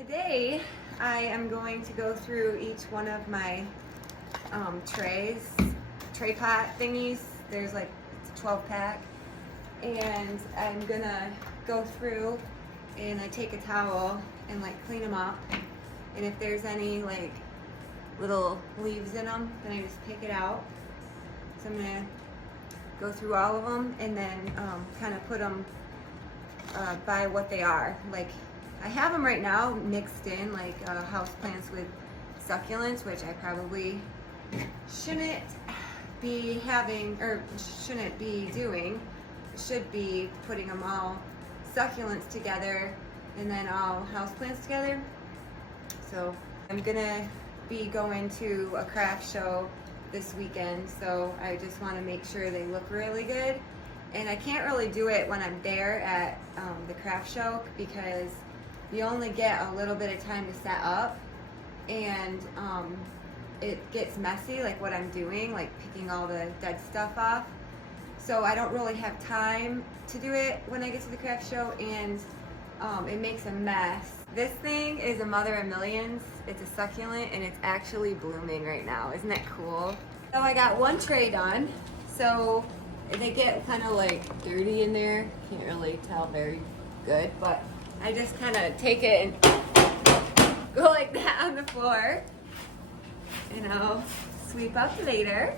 Today I am going to go through each one of my tray pot thingies. There's like it's a 12 pack, and I'm gonna go through and I take a towel and like clean them up, and if there's any like little leaves in them, then I just pick it out. So I'm gonna go through all of them and then kind of put them by what they are. Like I have them right now mixed in, like house plants with succulents, which I probably shouldn't be having or shouldn't be doing. Should be putting them all succulents together and then all house plants together. So I'm gonna be going to a craft show this weekend, so I just want to make sure they look really good. And I can't really do it when I'm there at the craft show because you only get a little bit of time to set up, and it gets messy, like what I'm doing, like picking all the dead stuff off. So I don't really have time to do it when I get to the craft show, and it makes a mess. This thing is a mother of millions. It's a succulent and it's actually blooming right now. Isn't that cool? So I got one tray done. So they get kind of like dirty in there. Can't really tell very good, but I just kind of take it and go like that on the floor. You know, sweep up later.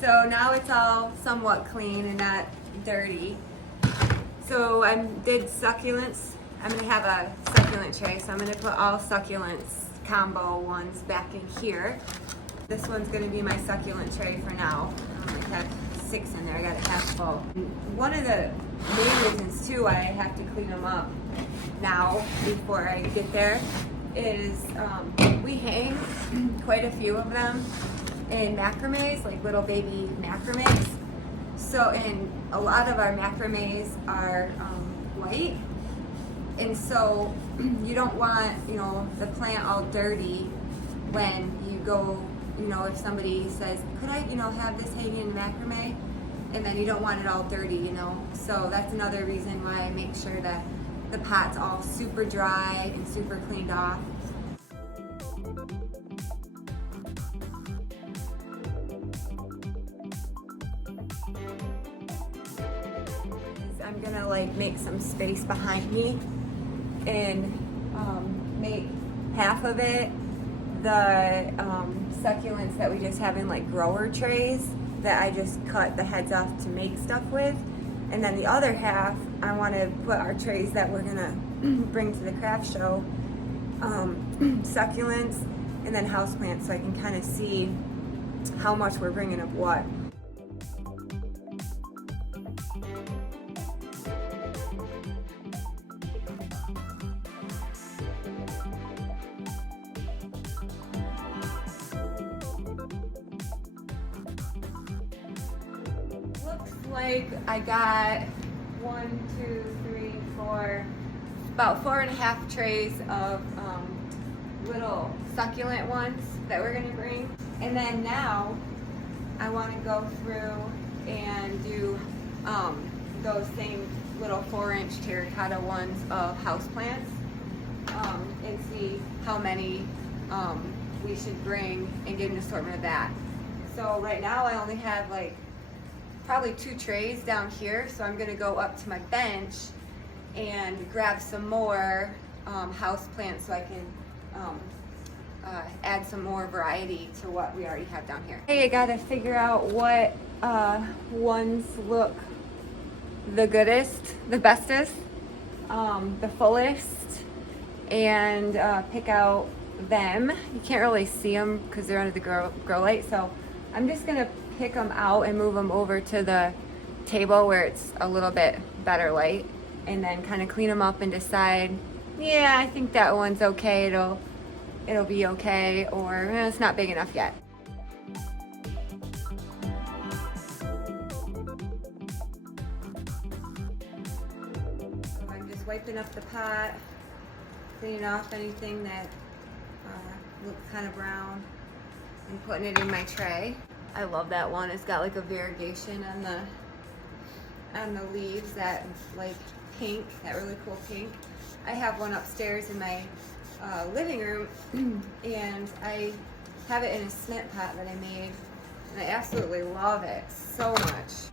So now it's all somewhat clean and not dirty. So I did succulents. I'm gonna have a succulent tray, so I'm gonna put all succulents combo ones back in here. This one's gonna be my succulent tray for now. I have 6 in there, I got it half full. One of the main reasons too why I have to clean them up now before I get there is we hang quite a few of them in macrames, like little baby macrames. So, and a lot of our macrames are white. And so you don't want, you know, the plant all dirty when you go, you know, if somebody says, could I, you know, have this hanging in macrame? And then you don't want it all dirty, you know. So that's another reason why I make sure that the pot's all super dry and super cleaned off. I'm gonna like make some space behind me and make half of it the succulents that we just have in like grower trays that I just cut the heads off to make stuff with, and then the other half I want to put our trays that we're gonna bring to the craft show, succulents and then houseplants, so I can kind of see how much we're bringing of what. Like I got 1, 2, 3, 4, about 4.5 trays of little succulent ones that we're gonna bring. And then now I wanna go through and do those same little 4-inch terracotta ones of houseplants and see how many we should bring and get an assortment of that. So right now I only have like probably 2 trays down here, so I'm gonna go up to my bench and grab some more house plants so I can add some more variety to what we already have down here. Hey, I gotta figure out what ones look the goodest, the bestest, the fullest, and pick out them. You can't really see them because they're under the grow light, so I'm just gonna pick them out and move them over to the table where it's a little bit better light, and then kind of clean them up and decide, yeah, I think that one's okay, it'll be okay, or it's not big enough yet. So I'm just wiping up the pot, cleaning off anything that looks kind of brown, and putting it in my tray. I love that one. It's got like a variegation on the leaves, that like pink, that really cool pink. I have one upstairs in my living room, and I have it in a cement pot that I made, and I absolutely love it so much.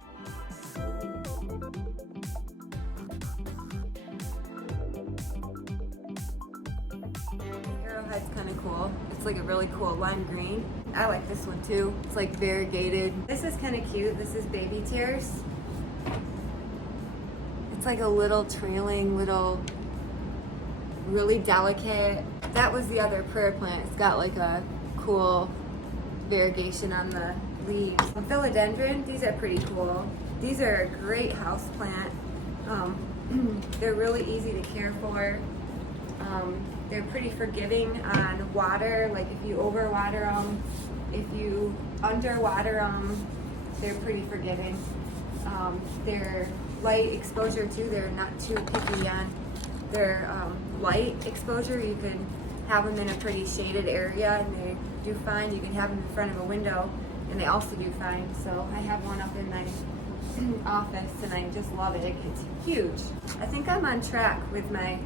Arrowhead's kind of cool. It's like a really cool lime green. I like this one too. It's like variegated. This is kind of cute. This is baby tears. It's like a little trailing, little, really delicate. That was the other prayer plant. It's got like a cool variegation on the leaves. A philodendron, these are pretty cool. These are a great house plant. They're really easy to care for. They're pretty forgiving on water. Like if you overwater them, if you underwater them, they're pretty forgiving. They're light exposure too. They're not too picky on their light exposure. You can have them in a pretty shaded area and they do fine. You can have them in front of a window and they also do fine. So I have one up in my office and I just love it. It's huge. I think I'm on track with my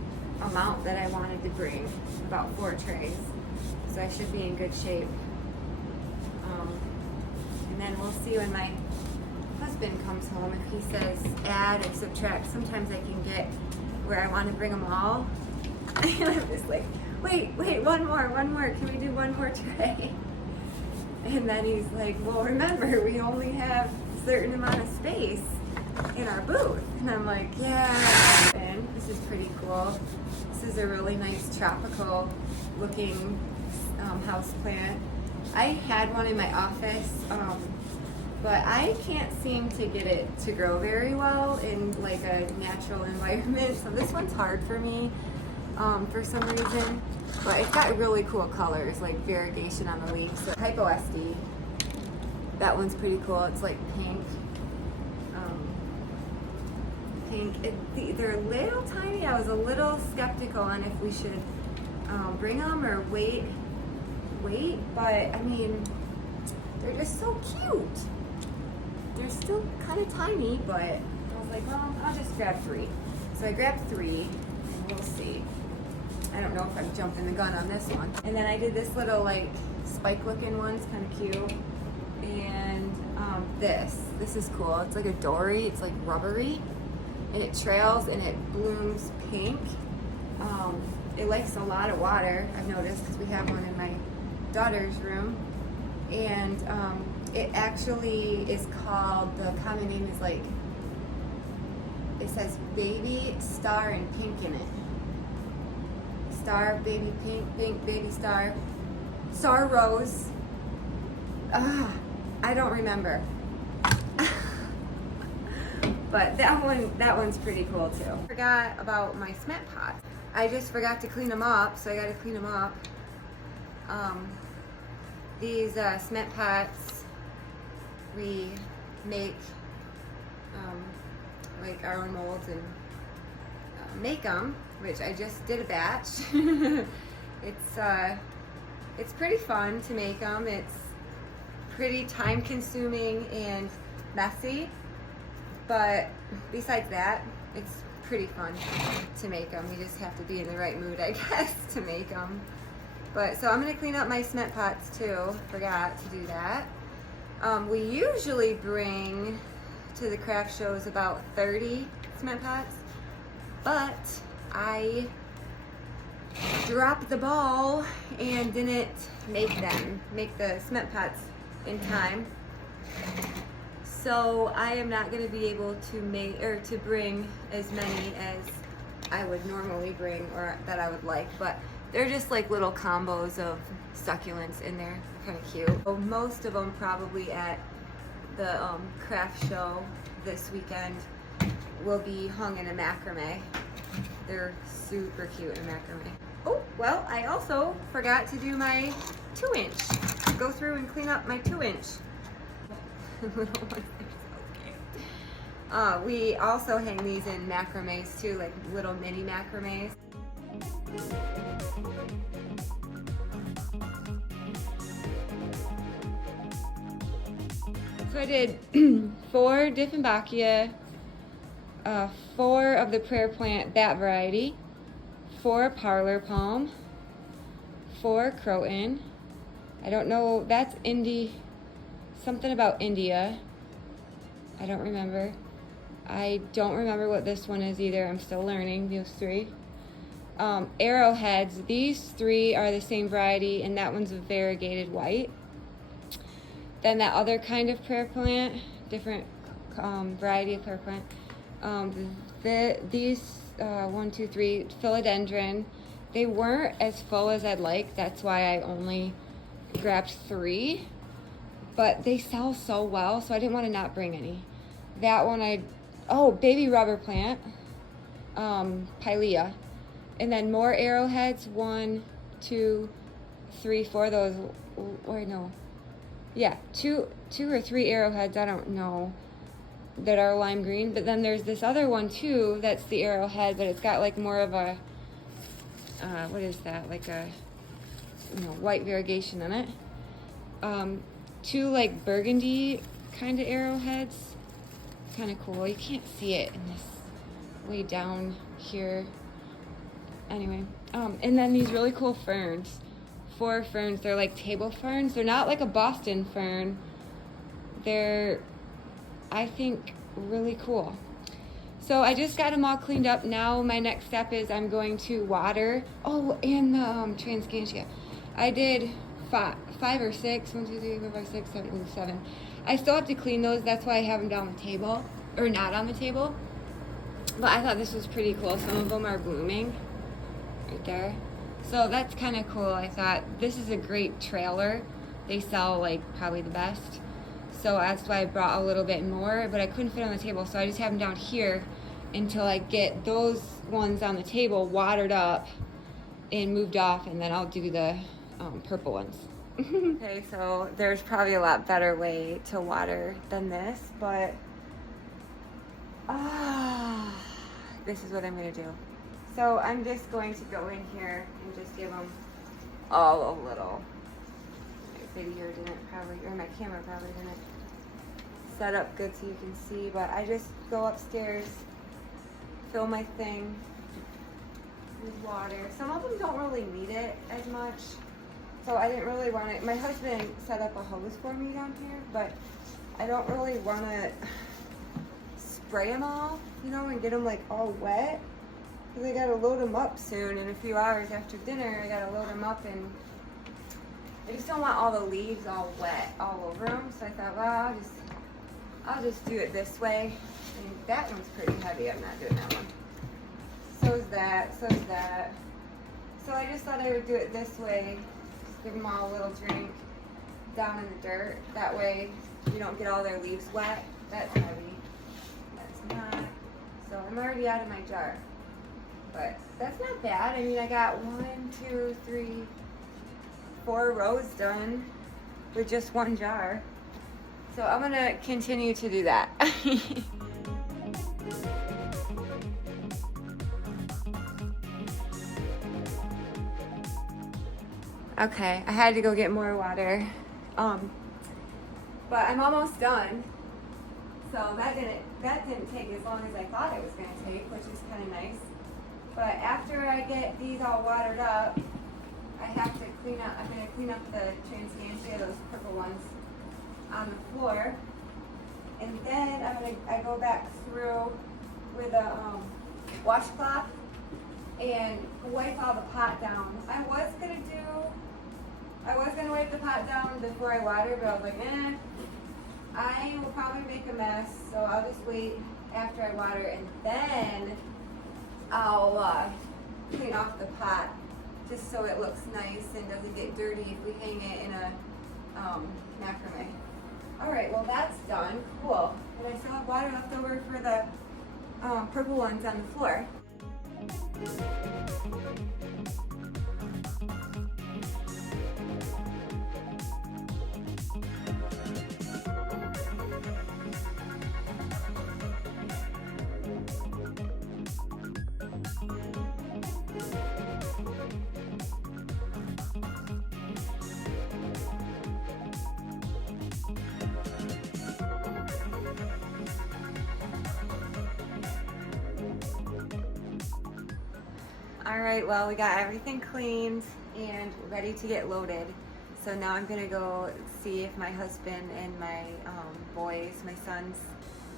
amount that I wanted to bring, about 4 trays. So I should be in good shape. And then we'll see when my husband comes home if he says add or subtract. Sometimes I can get where I want to bring them all. And I'm just like, wait, one more. Can we do one more tray? And then he's like, well, remember, we only have a certain amount of space in our booth. And I'm like, yeah. And this is pretty cool. This is a really nice tropical looking house plant. I had one in my office, but I can't seem to get it to grow very well in like a natural environment. So this one's hard for me for some reason, but it's got really cool colors, like variegation on the leaves. So Hypoeste, that one's pretty cool. It's like pink. They're a little tiny. I was a little skeptical on if we should bring them or wait, but I mean, they're just so cute. They're still kind of tiny, but I was like, well, I'll just grab 3. So I grabbed 3, and we'll see. I don't know if I'm jumping the gun on this one. And then I did this little like spike looking one. It's kind of cute. And this is cool. It's like a dory. It's like rubbery. And it trails and it blooms pink. It likes a lot of water, I've noticed, because we have one in my daughter's room. And it actually is called, the common name is like, it says baby star and pink in it. Star, baby pink, pink, baby star. Star rose. I don't remember. But that one's pretty cool too. Forgot about my cement pots. I just forgot to clean them up, so I gotta clean them up. These cement pots, we make like our own molds and make them, which I just did a batch. It's pretty fun to make them. It's pretty time consuming and messy. But besides that, it's pretty fun to make them. You just have to be in the right mood, I guess, to make them. But so I'm gonna clean up my cement pots too. Forgot to do that. We usually bring to the craft shows about 30 cement pots, but I dropped the ball and didn't make the cement pots in time. So I am not going to be able to make or to bring as many as I would normally bring or that I would like, but they're just like little combos of succulents in there. They're kind of cute. So most of them probably at the craft show this weekend will be hung in a macrame. They're super cute in macrame. Oh, well, I also forgot to do my 2-inch. Go through and clean up my 2-inch. We also hang these in macrames too, like little mini macrames. So I did 4 Dieffenbachia, 4 of the prayer plant, that variety, 4 parlor palm, 4 Croton. I don't know, that's something about India. I don't remember. I don't remember what this one is either. I'm still learning those 3. Arrowheads, these 3 are the same variety, and that one's a variegated white. Then that other kind of prayer plant, different variety of prayer plant. These 1, 2, 3 philodendron, they weren't as full as I'd like. That's why I only grabbed 3, but they sell so well, so I didn't want to not bring any. That one baby rubber plant, Pilea. And then more arrowheads, 1, 2, 3, 4 of those, or no. Yeah, two or 3 arrowheads, I don't know, that are lime green. But then there's this other one too, that's the arrowhead, but it's got like more of a, what is that, like a, white variegation in it. 2 like burgundy kind of arrowheads, kind of cool. You can't see it in this way down here. Anyway, and then these really cool ferns. 4 ferns. They're like table ferns. They're not like a Boston fern. They're, I think, really cool. So I just got them all cleaned up. Now my next step is I'm going to water. Oh, and the Transcantia. I did 5 or 6. 1, 2, 3, 4, 5, 6, 7, 7. I still have to clean those. That's why I have them down the table, or not on the table. But I thought this was pretty cool. Some of them are blooming right there. So that's kind of cool. I thought this is a great trailer. They sell like probably the best. So that's why I brought a little bit more, but I couldn't fit on the table. So I just have them down here until I get those ones on the table watered up and moved off, and then I'll do the purple ones. Okay, so there's probably a lot better way to water than this, but this is what I'm gonna do. So I'm just going to go in here and just give them all a little. My video didn't probably, or my camera probably didn't set up good so you can see, but I just go upstairs, fill my thing with water. Some of them don't really need it as much, so I didn't really want it. My husband set up a hose for me down here, but I don't really want to spray them all, and get them like all wet. Because I gotta load them up soon in a few hours after dinner. I gotta load them up, and I just don't want all the leaves all wet all over them. So I thought, well, I'll just do it this way. And that one's pretty heavy. I'm not doing that one. So's that. So I just thought I would do it this way. Just give them all a little drink down in the dirt. That way you don't get all their leaves wet. That's heavy. That's not. So I'm already out of my jar. But that's not bad. I mean, I got 1, 2, 3, 4 rows done with just 1 jar. So I'm gonna continue to do that. Okay, I had to go get more water. But I'm almost done. So that didn't take as long as I thought it was gonna take, which is kind of nice. But after I get these all watered up, I have to clean up. I'm going to clean up the Transcantia, those purple ones, on the floor. And then I go back through with a washcloth and wipe all the pot down. I was gonna wipe the pot down before I water, but I was like, I will probably make a mess, so I'll just wait after I water, and then I'll clean off the pot just so it looks nice and doesn't get dirty if we hang it in a macrame. Alright, well that's done. Cool. And I still have water left over for the purple ones on the floor. All right, well, we got everything cleaned and ready to get loaded. So now I'm gonna go see if my husband and my boys, my sons,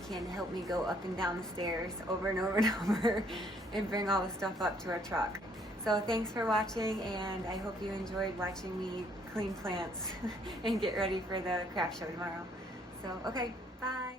can help me go up and down the stairs over and over and over and bring all the stuff up to our truck. So thanks for watching, and I hope you enjoyed watching me clean plants and get ready for the craft show tomorrow. So, okay, bye.